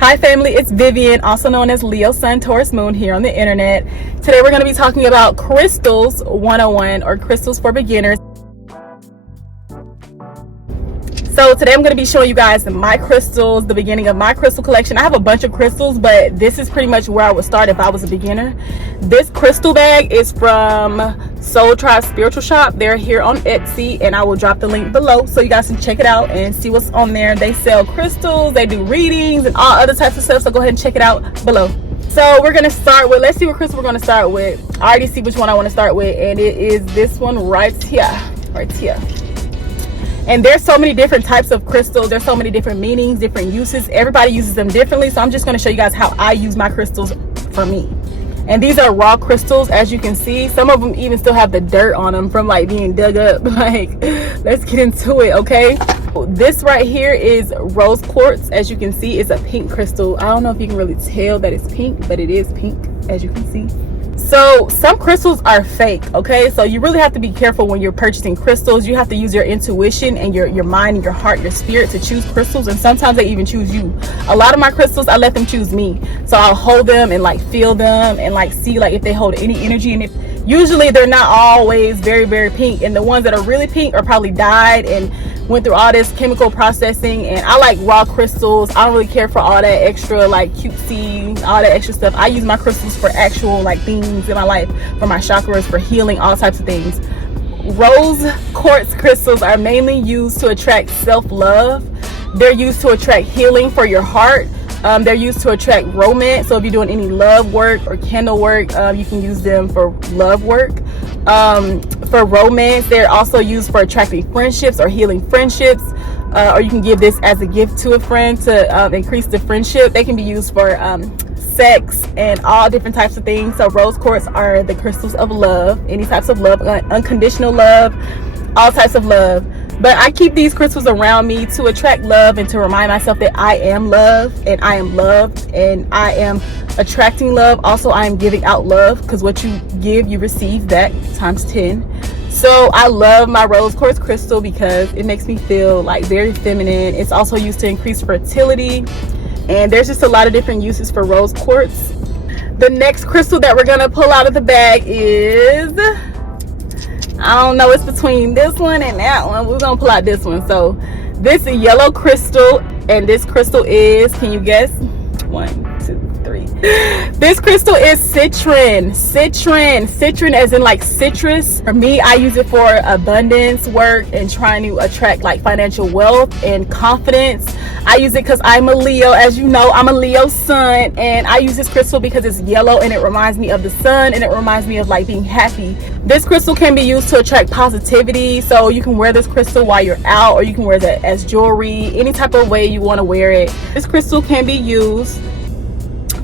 Hi family, it's Vivian, also known as Leo Sun Taurus Moon here on the internet. Today we're going to be talking about crystals 101 or crystals for beginners. So today I'm going to be showing you guys my crystals, the beginning of my crystal collection. I have a bunch of crystals, but this is pretty much where I would start if I was a beginner. This crystal bag is from SoulTribe Spiritual Shop. They're here on Etsy, and I will drop the link below so you guys can check it out and see what's on there. They sell crystals, they do readings and all other types of stuff, so go ahead and check it out below. So we're going to start with, let's see what crystal we're going to start with. I already see which one I want to start with, and it is this one right here. And there's so many different types of crystals. There's so many different meanings, different uses. Everybody uses them differently. So I'm just going to show you guys how I use my crystals for me. And these are raw crystals, as you can see. Some of them even still have the dirt on them from like being dug up. Like, let's get into it, okay? This right here is rose quartz. As you can see, it's a pink crystal. I don't know if you can really tell that it's pink, but it is pink, as you can see. So some crystals are fake, okay? So you really have to be careful when you're purchasing crystals. You have to use your intuition and your mind and your heart, your spirit to choose crystals, and sometimes they even choose you. A lot of my crystals, I let them choose me. So I'll hold them and like feel them and like see like if they hold any energy, and if usually they're not always very, very pink, and the ones that are really pink are probably dyed and went through all this chemical processing. And I like raw crystals. I don't really care for all that extra like cutesy, all that extra stuff. I use my crystals for actual like things in my life, for my chakras, for healing, all types of things. Rose quartz crystals are mainly used to attract self-love. They're used to attract healing for your heart. They're used to attract romance. So if you're doing any love work or candle work, you can use them for love work. For romance, they're also used for attracting friendships or healing friendships. Or you can give this as a gift to a friend to increase the friendship. They can be used for sex and all different types of things. So rose quartz are the crystals of love, any types of love, unconditional love, all types of love. But I keep these crystals around me to attract love and to remind myself that I am love and I am loved and I am attracting love. Also, I am giving out love, because what you give, you receive that times 10. So I love my rose quartz crystal because it makes me feel like very feminine. It's also used to increase fertility, and there's just a lot of different uses for rose quartz. The next crystal that we're gonna pull out of the bag is, I don't know, it's between this one and that one. We're gonna pull out this one. So this is yellow crystal, and this crystal is, can you guess? 1, 2, 3. This crystal is citron as in like citrus. For me, I use it for abundance work and trying to attract like financial wealth and confidence. I use it because I'm a Leo. As you know, I'm a Leo sun, and I use this crystal because it's yellow and it reminds me of the sun, and it reminds me of like being happy. This crystal can be used to attract positivity. So you can wear this crystal while you're out, or you can wear that as jewelry, any type of way you want to wear it. This crystal can be used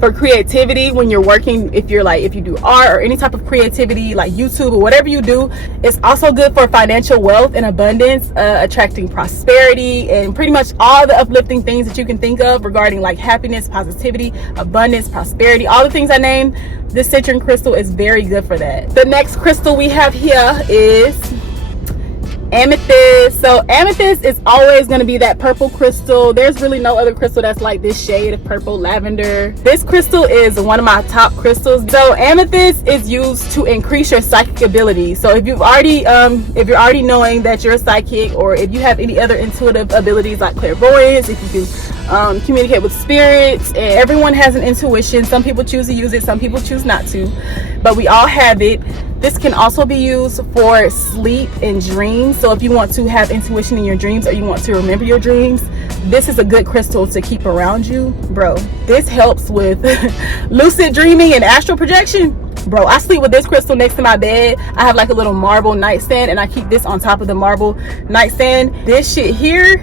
for creativity when you're working, if you do art or any type of creativity like YouTube or whatever you do. It's also good for financial wealth and abundance, attracting prosperity, and pretty much all the uplifting things that you can think of regarding like happiness, positivity, abundance, prosperity, all the things I named. This citron crystal is very good for that. The next crystal we have here is amethyst. So amethyst is always going to be that purple crystal. There's really no other crystal that's like this shade of purple lavender. This crystal is one of my top crystals. So amethyst is used to increase your psychic ability. So if you're already knowing that you're a psychic, or if you have any other intuitive abilities like clairvoyance, if you can communicate with spirits, and everyone has an intuition. Some people choose to use it, some people choose not to, but we all have it. This can also be used for sleep and dreams. So if you want to have intuition in your dreams, or you want to remember your dreams, this is a good crystal to keep around you. Bro, this helps with lucid dreaming and astral projection. Bro, I sleep with this crystal next to my bed. I have like a little marble nightstand, and I keep this on top of the marble nightstand. This shit here,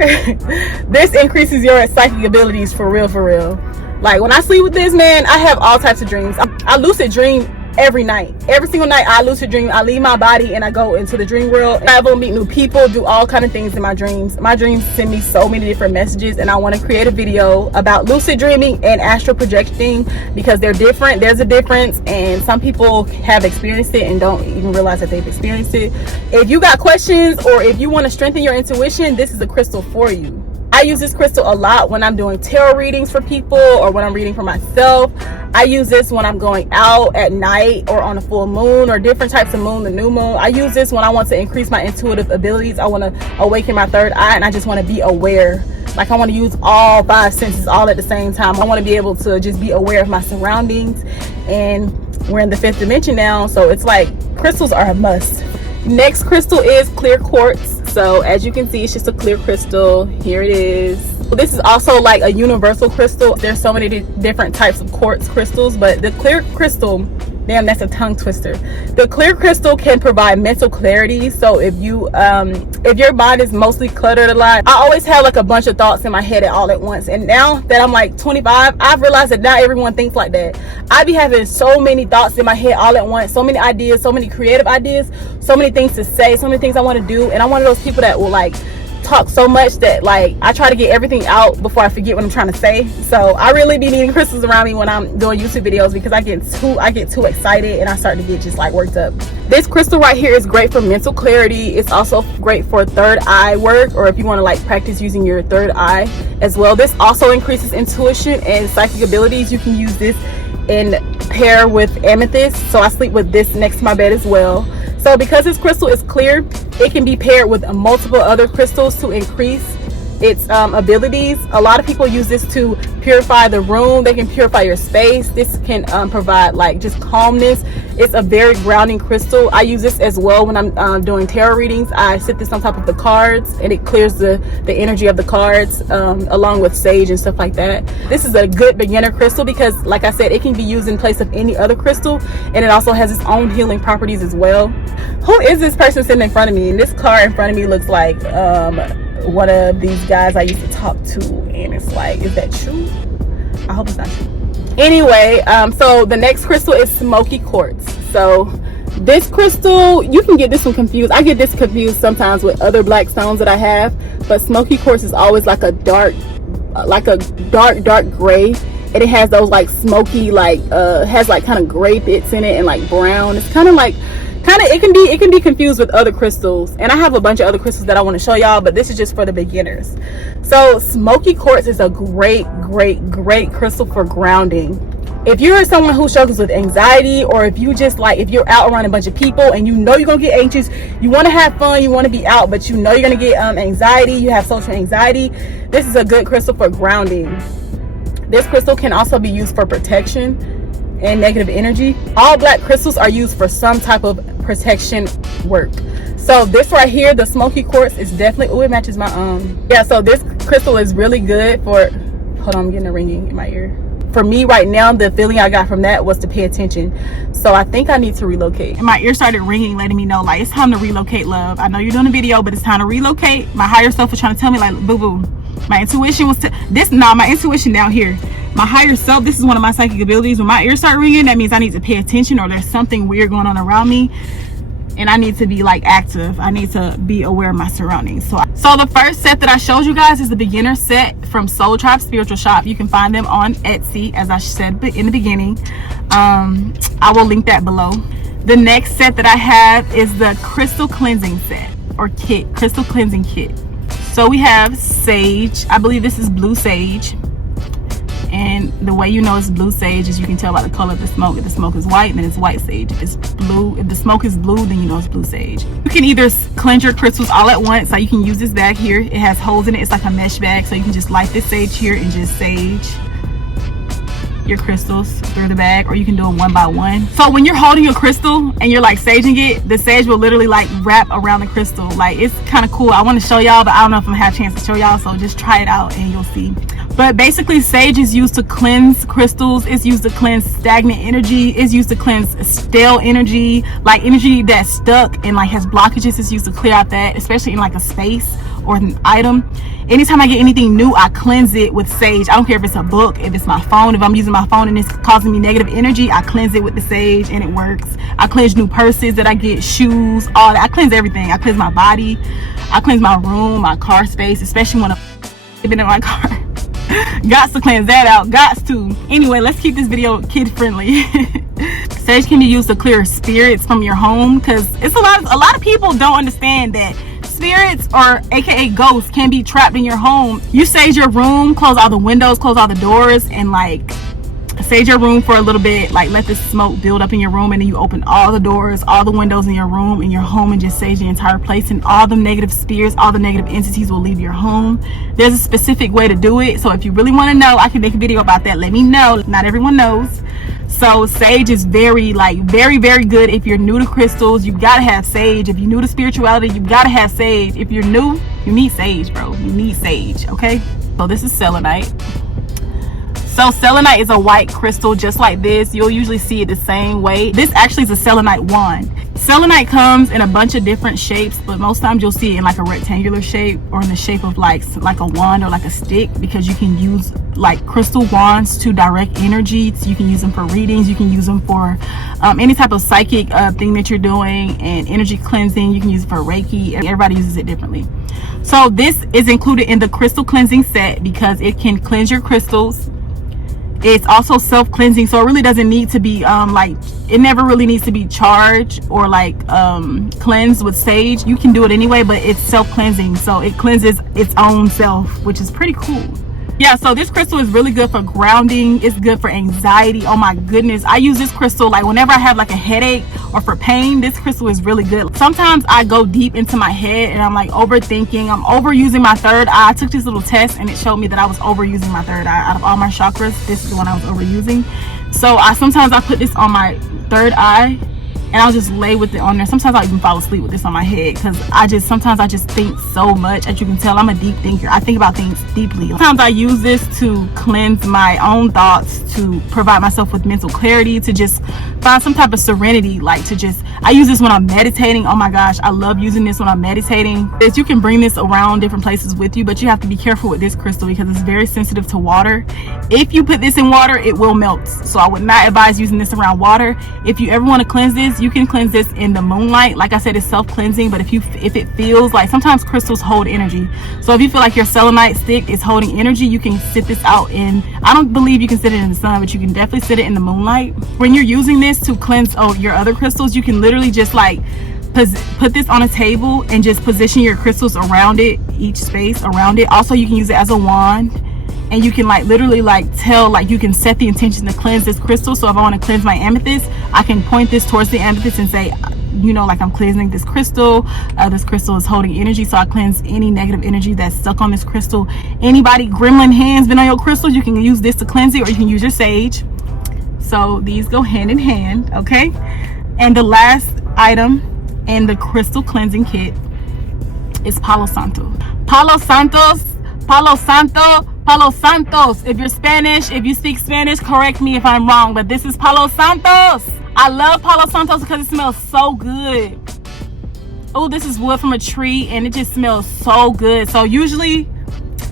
this increases your psychic abilities for real. Like when I sleep with this, man, I have all types of dreams. I lucid dream every night. Every single night I lucid dream. I leave my body and I go into the dream world, travel, meet new people, do all kind of things in my dreams. My dreams send me so many different messages, and I want to create a video about lucid dreaming and astral projecting because they're different. There's a difference, and some people have experienced it and don't even realize that they've experienced it. If you got questions, or if you want to strengthen your intuition, this is a crystal for you. I use this crystal a lot when I'm doing tarot readings for people or when I'm reading for myself. I use this when I'm going out at night or on a full moon or different types of moon, the new moon. I use this when I want to increase my intuitive abilities. I want to awaken my third eye, and I just want to be aware. Like, I want to use all 5 senses all at the same time. I want to be able to just be aware of my surroundings. And we're in the 5th dimension now, so it's like crystals are a must. Next crystal is clear quartz. So as you can see, it's just a clear crystal. Here it is. This is also like a universal crystal. There's so many different types of quartz crystals, but the clear crystal, damn, that's a tongue twister. The clear crystal can provide mental clarity. So if your mind is mostly cluttered a lot, I always have like a bunch of thoughts in my head all at once. And now that I'm like 25, I've realized that not everyone thinks like that. I be having so many thoughts in my head all at once, so many ideas, so many creative ideas, so many things to say, so many things I want to do. And I'm one of those people that will like talk so much that like I try to get everything out before I forget what I'm trying to say. So I really be needing crystals around me when I'm doing YouTube videos, because I get too excited and I start to get just like worked up. This crystal right here is great for mental clarity. It's also great for third eye work, or if you want to like practice using your third eye as well. This also increases intuition and psychic abilities. You can use this in pair with amethyst. So I sleep with this next to my bed as well. So because this crystal is clear, it can be paired with multiple other crystals to increase its abilities. A lot of people use this to purify the room. They can purify your space. This can provide like just calmness. It's a very grounding crystal. I use this as well when I'm doing tarot readings. I sit this on top of the cards and it clears the energy of the cards, along with sage and stuff like that. This is a good beginner crystal because, like I said, it can be used in place of any other crystal, and it also has its own healing properties as well. Who is this person sitting in front of me? And this car in front of me looks like one of these guys I used to talk to, and it's like, is that true? I hope it's not true. Anyway, so the next crystal is smoky quartz. So this crystal, you can get this one confused. I get this confused sometimes with other black stones that I have, but smoky quartz is always like a dark gray, and it has those like smoky, like has like kind of gray bits in it and like brown. It's kind of it can be confused with other crystals, and I have a bunch of other crystals that I want to show y'all, but this is just for the beginners. So smoky quartz is a great crystal for grounding. If you're someone who struggles with anxiety, or if you just like, if you're out around a bunch of people and you know you're gonna get anxious, you want to have fun, you want to be out, but you know you're gonna get anxiety, you have social anxiety, this is a good crystal for grounding. This crystal can also be used for protection and negative energy. All black crystals are used for some type of protection work. So this right here, the smoky quartz, is definitely, oh, it matches my yeah, so this crystal is really good for, hold on, I'm getting a ringing in my ear. For me right now, the feeling I got from that was to pay attention. So I think I need to relocate. And my ear started ringing, letting me know like it's time to relocate, love. I know you're doing a video, but it's time to relocate. My higher self was trying to tell me like, boo boo. My intuition was my intuition down here. My higher self, this is one of my psychic abilities. When my ears start ringing, that means I need to pay attention, or there's something weird going on around me, and I need to be like active. I need to be aware of my surroundings. So the first set that I showed you guys is the beginner set from SoulTribe Spiritual Shop. You can find them on Etsy, as I said in the beginning. I will link that below. The next set that I have is the crystal cleansing set, or kit, crystal cleansing kit. So we have sage. I believe this is blue sage. And the way you know it's blue sage is you can tell by the color of the smoke. If the smoke is white, then it's white sage. If it's blue, if the smoke is blue, then you know it's blue sage. You can either cleanse your crystals all at once. So you can use this bag here. It has holes in it. It's like a mesh bag. So you can just light this sage here and just sage your crystals through the bag, or you can do it one by one. So when you're holding your crystal and you're like saging it, the sage will literally like wrap around the crystal. Like, it's kind of cool. I want to show y'all, but I don't know if I'm gonna have a chance to show y'all, so just try it out and you'll see. But basically, sage is used to cleanse crystals. It's used to cleanse stagnant energy. It's used to cleanse stale energy, like energy that's stuck and like has blockages. It's used to clear out that, especially in like a space or an item. Anytime I get anything new, I cleanse it with sage. I don't care if it's a book, if it's my phone. If I'm using my phone and it's causing me negative energy, I cleanse it with the sage and it works. I cleanse new purses that I get, shoes, all that. I cleanse everything. I cleanse my body. I cleanse my room, my car space, especially when I'm living in my car. Gots to cleanse that out. Gots to. Anyway, let's keep this video kid friendly. Sage can be used to clear spirits from your home, because it's a lot of people don't understand that spirits, or aka ghosts, can be trapped in your home, you sage your room, close all the windows, close all the doors, and like sage your room for a little bit, like let the smoke build up in your room, and then you open all the doors, all the windows in your room, in your home, and just sage the entire place, and all the negative spirits, all the negative entities will leave your home. There's a specific way to do it, so if you really want to know, I can make a video about that. Let me know. Not everyone knows. So sage is very very good. If you're new to crystals, you gotta have sage. If you're new to spirituality, you gotta have sage. If you're new, you need sage, bro. You need sage. Okay, so this is selenite. So selenite is a white crystal just like this. You'll usually see it the same way. This actually is a selenite wand. Selenite comes in a bunch of different shapes, but most times you'll see it in like a rectangular shape, or in the shape of like a wand or like a stick, because you can use like crystal wands to direct energy. So you can use them for readings, you can use them for any type of psychic thing that you're doing, and energy cleansing. You can use it for Reiki. Everybody uses it differently. So this is included in the crystal cleansing set because it can cleanse your crystals. It's also self-cleansing, so it really doesn't need to be it never really needs to be charged or cleansed with sage. You can do it anyway, but it's self-cleansing, so it cleanses its own self, which is pretty cool. Yeah, so this crystal is really good for grounding. It's good for anxiety. Oh my goodness, I use this crystal like whenever I have like a headache or for pain. This crystal is really good. Sometimes I go deep into my head and I'm like overthinking. I'm overusing my third eye. I took this little test and it showed me that I was overusing my third eye. Out of all my chakras, this is the one I was overusing. So sometimes I put this on my third eye and I'll just lay with it on there. Sometimes I'll even fall asleep with this on my head because sometimes I just think so much. As you can tell, I'm a deep thinker. I think about things deeply. Sometimes I use this to cleanse my own thoughts, to provide myself with mental clarity, to just find some type of serenity. I use this when I'm meditating. Oh my gosh, I love using this when I'm meditating. You can bring this around different places with you, but you have to be careful with this crystal because it's very sensitive to water. If you put this in water, it will melt. So I would not advise using this around water. If you ever want to cleanse this, you can cleanse this in the moonlight. Like I said, it's self-cleansing, but if it feels like, sometimes crystals hold energy. So if you feel like your selenite stick is holding energy, you can sit this out in, I don't believe you can sit it in the sun, but you can definitely sit it in the moonlight. When you're using this to cleanse your other crystals, you can literally just put this on a table and just position your crystals around it, each space around it. Also, you can use it as a wand, and you can literally you can set the intention to cleanse this crystal. So if I want to cleanse my amethyst, I can point this towards the amethyst and say, I'm cleansing this crystal. This crystal is holding energy, so I cleanse any negative energy that's stuck on this crystal. Anybody gremlin hands been on your crystals, you can use this to cleanse it, or you can use your sage. So these go hand in hand, okay? And the last item in the crystal cleansing kit is Palo Santo. Palo Santos. If you're Spanish, if you speak Spanish, correct me if I'm wrong, but this is Palo Santos. I love Palo Santos because it smells so good. Oh, this is wood from a tree and it just smells so good. So usually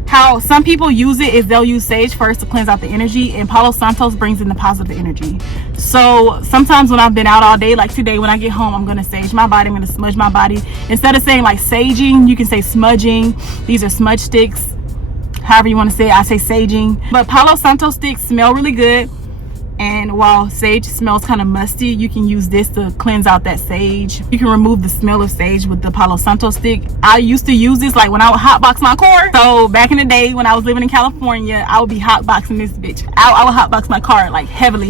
how some people use it is they'll use sage first to cleanse out the energy, and Palo Santos brings in the positive energy. So sometimes when I've been out all day, like today when I get home, I'm going to sage my body, I'm going to smudge my body. Instead of saying saging, you can say smudging. These are smudge sticks, however you want to say it. I say saging, but Palo Santo sticks smell really good. And while sage smells kind of musty, you can use this to cleanse out that sage. You can remove the smell of sage with the Palo Santo stick. I used to use this when I would hotbox my car. So back in the day when I was living in California, I would be hotboxing this bitch. I would hotbox my car heavily.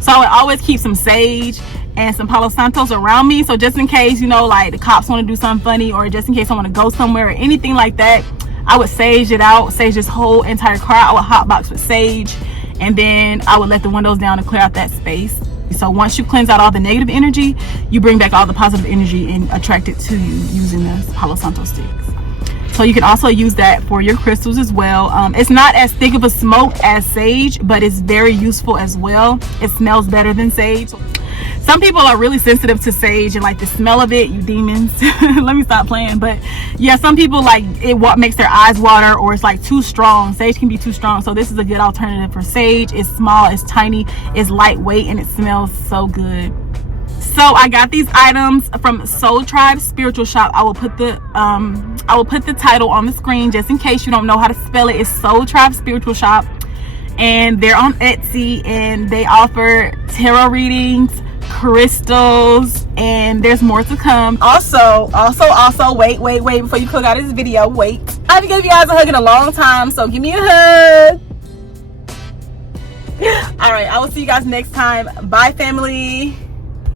So I would always keep some sage and some Palo Santos around me. So just in case, the cops want to do something funny, or just in case I want to go somewhere or anything like that, I would sage it out, sage this whole entire car. I would hotbox with sage. And then I would let the windows down to clear out that space. So once you cleanse out all the negative energy, you bring back all the positive energy and attract it to you using the Palo Santo sticks. So you can also use that for your crystals as well. It's not as thick of a smoke as sage, but it's very useful as well. It smells better than sage. Some people are really sensitive to sage and the smell of it, you demons. Let me stop playing. But yeah, some people it makes their eyes water, or it's too strong. Sage can be too strong. So this is a good alternative for sage. It's small, it's tiny, it's lightweight, and it smells so good. So I got these items from SoulTribe Spiritual Shop. I will put the title on the screen just in case you don't know how to spell it. It's SoulTribe Spiritual Shop, and they're on Etsy, and they offer tarot readings, crystals, and there's more to come. Also, wait before you click out of this video. Wait, I haven't given you guys a hug in a long time, so give me a hug. All right, I will see you guys next time. Bye, family.